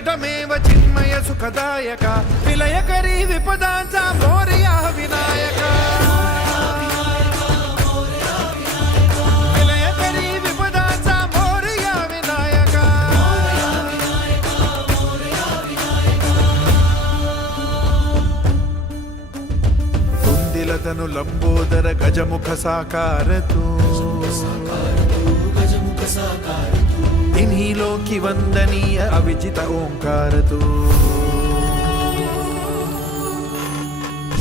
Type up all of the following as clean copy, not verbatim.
वेङ्कटमेव चिन्मय सुखदायका विलयकरी विपदांचा मोरया विनायका विलयकरी विपदांचा मोरया विनायका तुंदिल तनु लंबोदर गजमुख साकार तू इन्हीं लोकी वंदनीय अविजित ओंकार तू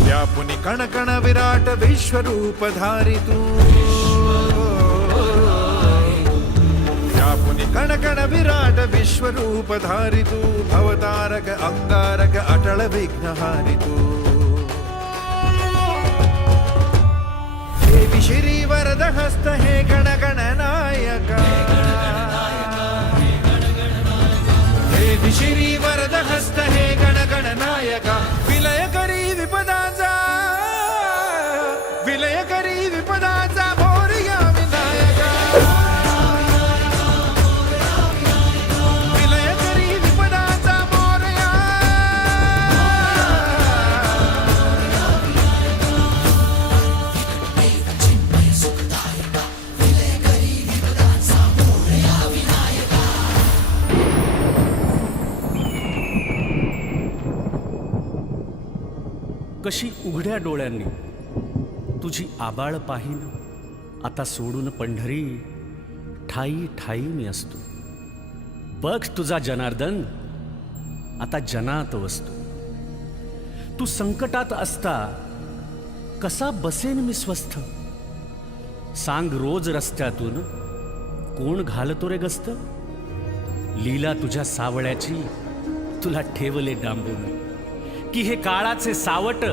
व्यापुनि कण कण विराट विश्वरूप धारी तू व्यापुनि कण कण विराट विश्वरूप धारी तू भवतारक अंगारक अटल विघ्नहारी तू देवी श्री वरद हस्त हे गण गण नायका देवी श्री वरद हस्त हे गण गण नायका विलयकरी विपदांचा मोरया विनायका विलयकरी विपदांचा मोरया कशी उघड्या डोळ्यांनी तुझी आबाळ पाहीन आता सोडून पंढरी ठाई ठाई मी असतो बघ तुझा जनार्दन आता जनात वसतो तू संकटात असता कसा बसेन मी स्वस्थ सांग रोज रस्त्यातून कोण घालतो रे गस्त लीला तुझ्या सावळ्याची तुला ठेवले डांबून की हे काळाचे सावट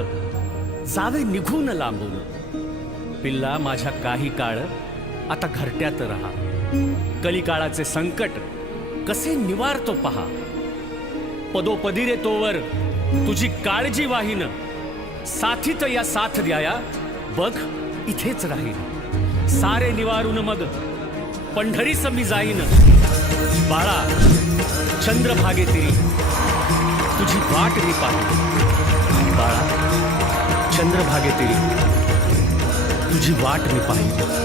जावे निघून लांबून पिल्ला माझ्या काही काळ आता घरट्यात रहा कलिकाळाचे संकट कसे निवारतो पहा पदोपदी रे तोवर तुझी काळजी वाहीन साथीत या साथ द्याया बघ इथेच राहीन सारे निवारून मग पंढरीस मी जाईन बाळा चंद्रभागे तिरी तुझी वाट मी पाहिन बाळा चंद्रभागे तिरी तुझी वाट मी पाहिन